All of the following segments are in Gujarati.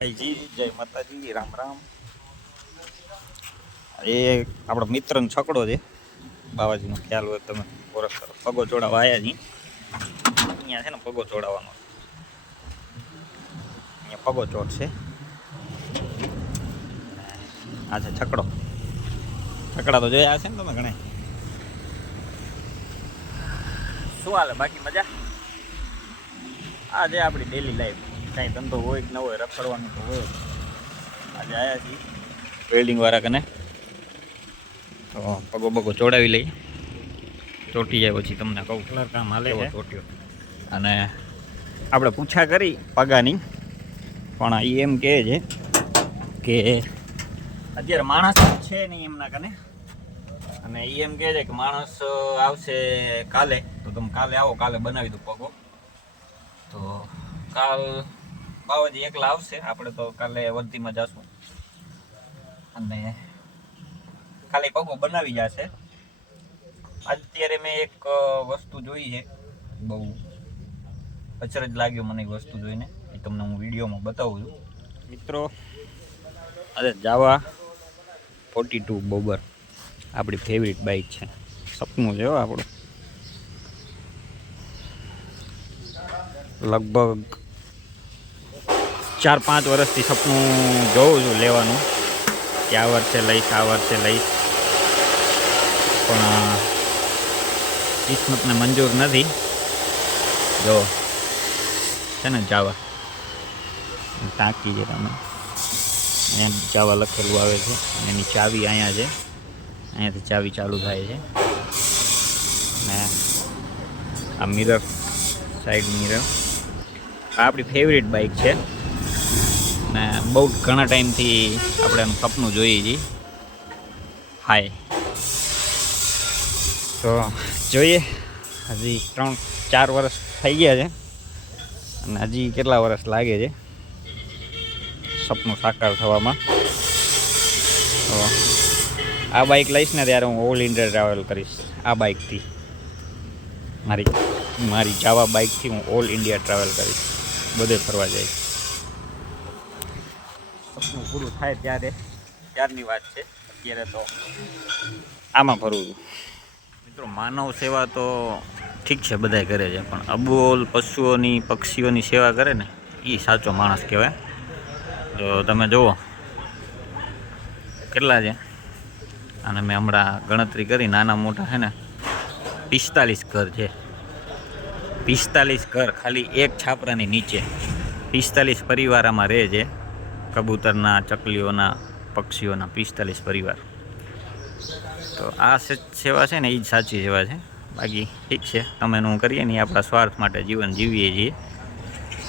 જી, જય માતાજી, રામ રામ. એ આપણો મિત્રનો છકડો છે. બાવાજીનો ખ્યાલ હોય તમે વરસ કરો. પગો ચોડાવવા આવ્યા જી. અહીંયા છે ને પગો ચોડાવવાનો અહીંયા પગો ચોટ છે. આ છે છકડો. છકડા તો જોયા છે ને તમે ઘણા? શું હાલે? બાકી મજા? આ છે આપણી ડેલી લાઈફ કાંઈ ધંધો હોય કે ન હોય રખડવાનું તો હોય. આજે આવ્યા છીએ. વેલ્ડિંગ વાળા કને. તો પગો પગો ચોડાવી લઈ ચોટી જાય પછી તમને કહું. કલર કામ હાલે ચોટ્યો. અને આપણે પૂછા કરી પગાની. પણ એ એમ કહે છે કે અત્યારે માણસ છે નહીં એમના કને. અને એ એમ કહે છે કે માણસ આવશે કાલે. તો તમે કાલે આવો કાલે બનાવી દો પગો. તો કાલ બાવાજી એકલા આવશે. આપણે તો કાલે વર્ધીમાં જશું. અને કાલે પગો બનાવી જશે. અત્યારે મેં એક વસ્તુ જોઈ છે. બહુ અચરજ લાગ્યો મને એ વસ્તુ જોઈને. એ તમને હું વિડીયોમાં બતાવું છું. મિત્રો, અરે જાવા. Forty two bobber. આપણી ફેવરિટ બાઇક છે. સપનું છે આપણું. લગભગ ચાર પાંચ વર્ષથી સપનું જોઉં છું લેવાનું. કે આ વર્ષે લઈશ, આ વર્ષે લઈશ. પણ કિસ્મતને મંજૂર નથી. જો, છે ને, જાવા. ટાંકી છે તમે અહીંયા જાવા લખેલું આવે છે. અને એની ચાવી અહીંયા છે. અહીંયાથી ચાવી ચાલુ થાય છે. ને આ મિરર સાઈડ મિરર આ આપણી ફેવરિટ બાઇક છે. ને બહુ ઘણા ટાઈમથી આપણે એનું સપનું જોઈએ છીએ હાય. તો જોઈએ, હજી ત્રણ, ચાર વર્ષ થઈ ગયા છે અને હજી કેટલા વર્ષ લાગે છે સપનું સાકાર થવામાં. તો આ બાઇક લઈશ ને ત્યારે હું ઓલ ઇન્ડિયા ટ્રાવેલ કરીશ, આ બાઇકથી મારી મારી જાવા બાઇકથી હું ઓલ ઇન્ડિયા ટ્રાવેલ કરીશ. બધે ફરવા જઈશ. સપનું પૂરું થાય ત્યારે. ત્યારની વાત છે. અત્યારે તો આમાં ફરવું છું. મિત્રો માનવ સેવા તો ઠીક છે બધાય કરે છે પણ અબોલ પશુઓની પક્ષીઓની સેવા કરે ને એ સાચો માણસ કહેવાય. તો તમે જુઓ કેટલા છે? અને મેં હમણાં ગણતરી કરી નાના મોટા છે ને પિસ્તાલીસ ઘર છે. પિસ્તાલીસ ઘર ખાલી એક છાપરાની નીચે. પિસ્તાલીસ પરિવાર આમાં રહે છે. કબૂતરના, ચકલીઓના, પક્ષીઓના પિસ્તાલીસ પરિવાર. તો આ સેવા છે ને એ જ સાચી સેવા છે. બાકી ઠીક છે તમે એનું કરીએ ને આપણા સ્વાર્થ માટે જીવન જીવીએ છીએ.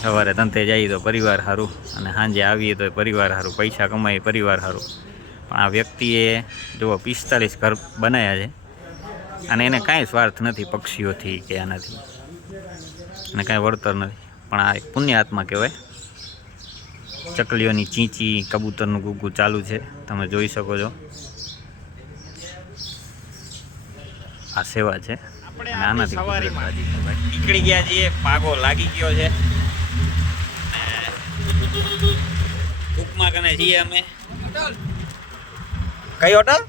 સવારે ધંધે જઈએ તો પરિવાર સારું, અને સાંજે આવીએ તો પરિવાર સારું, પૈસા કમાઈએ પરિવાર સારું. પણ આ વ્યક્તિએ જુઓ પિસ્તાલીસ ઘર બનાવ્યા છે, અને એને કાંઈ સ્વાર્થ નથી પક્ષીઓથી કે આનાથી. અને કાંઈ વળતર નથી. પણ આ એક પુણ્ય આત્મા કહેવાય. ચકલીઓની ચીંચી કબૂતરનું ગુગુ ચાલુ છે. તમે જોઈ શકો છો. આ સેવા છે. નીકળી ગયા છીએ. પાગો લાગી ગયો છે. ટૂંકમાં કને છીએ અમે. કઈ હોટલ?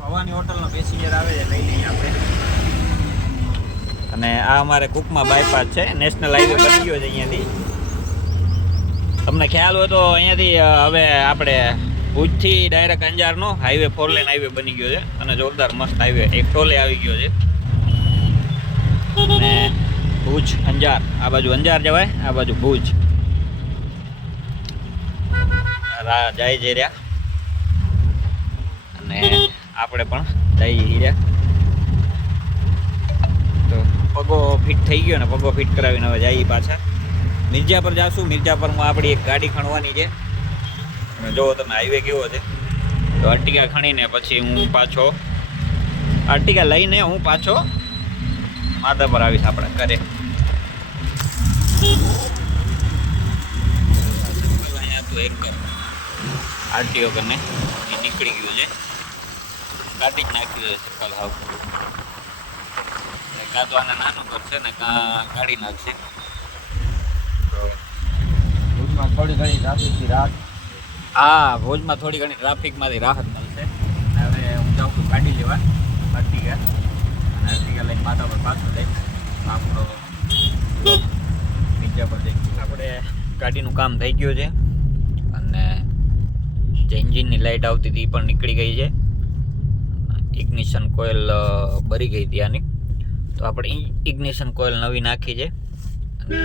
ભવાની હોટલનો પેસેન્જર આવે છે. લઈ લઈએ આપણે. અને આ અમારે કુકમાં બાયપાસ છે. નેશનલ હાઈવે બની ગયો છે અહીંયાથી. તમને ખ્યાલ હોય તો અહીંયાથી હવે આપણે ભુજથી ડાયરેક્ટ અંજારનો હાઈવે ફોર લેન હાઈવે બની ગયો છે. અને જોરદાર મસ્ત હાઈવે એક ટોલે આવી ગયો છે. અને ભુજ, અંજાર. આ બાજુ અંજાર જવાય, આ બાજુ ભુજ. જાય જઈ રહ્યા. અને આપણે પણ જઈ રહ્યા. તો પગો ફિટ થઈ ગયો ને, પગો ફિટ કરાવીને હવે જઈએ પાછા. મિર્જાપર જાશું. મિર્જાપરમાં આપણી એક ગાડી ખણવાની છે. જુઓ તમે હાઈવે કેવો છે. તો અર્ટિકા ખણીને પછી હું પાછો અર્ટિકા લઈને હું પાછો માધા પર આવીશ આપણા ઘરે. અહીંયા તો એક આરટીઓ કરીને નીકળી ગયું છે. કાઢી નાખ્યું છે સકાલ હાવ. કાં તો આને નાનું છે ને, કાં કાઢી નાખશે તો ભુજમાં થોડી ઘણી ટ્રાફિકથી રાહત. આ ભોજમાં થોડી ઘણી ટ્રાફિકમાંથી રાહત મળશે. હવે હું જાઉં છું ગાડી લેવા અર્ટિગા અને અર્ટિગા લઈને માથા પર પાછું જઈશ. આપણો બીજા પર જઈશ. આપણે ગાડીનું કામ થઈ ગયું છે. અને જે એન્જિનની લાઇટ આવતી હતી પણ નીકળી ગઈ છે. ઇગ્નિશન કોઇલ બરી ગઈ હતી આની. તો આપણે ઇગ્નિશન કોઇલ નવી નાખી છે. અને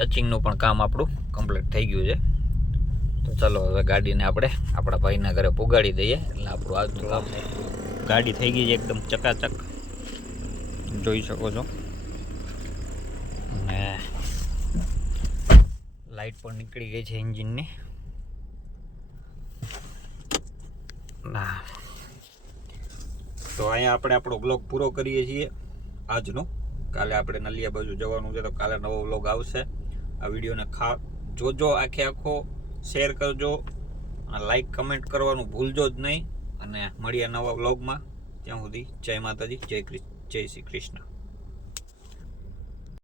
ટચિંગનું પણ કામ આપણું કમ્પ્લીટ થઈ ગયું છે. તો ચાલો હવે ગાડીને આપણે આપણા ભાઈના ઘરે પોગાડી દઈએ, એટલે આપણું આજનું કામ ગાડી થઈ ગઈ છે એકદમ ચકાચક. જોઈ શકો છો. અને લાઈટ પણ નીકળી ગઈ છે એન્જિનની. ના. તો અહીંયા આપણે આપણો બ્લોગ પૂરો કરીએ છીએ આજનો. કાલે આપણે નલિયા બાજુ જવાનું છે, તો કાલે નવો બ્લોગ આવશે. આ વિડીયોને ખા, જોજો આખે આખો શેર કરજો લાઈક કમેન્ટ કરવાનું ભૂલજો જ નહીં. અને મળીએ નવા બ્લોગમાં ત્યાં સુધી જય માતાજી, જય જય શ્રી કૃષ્ણ.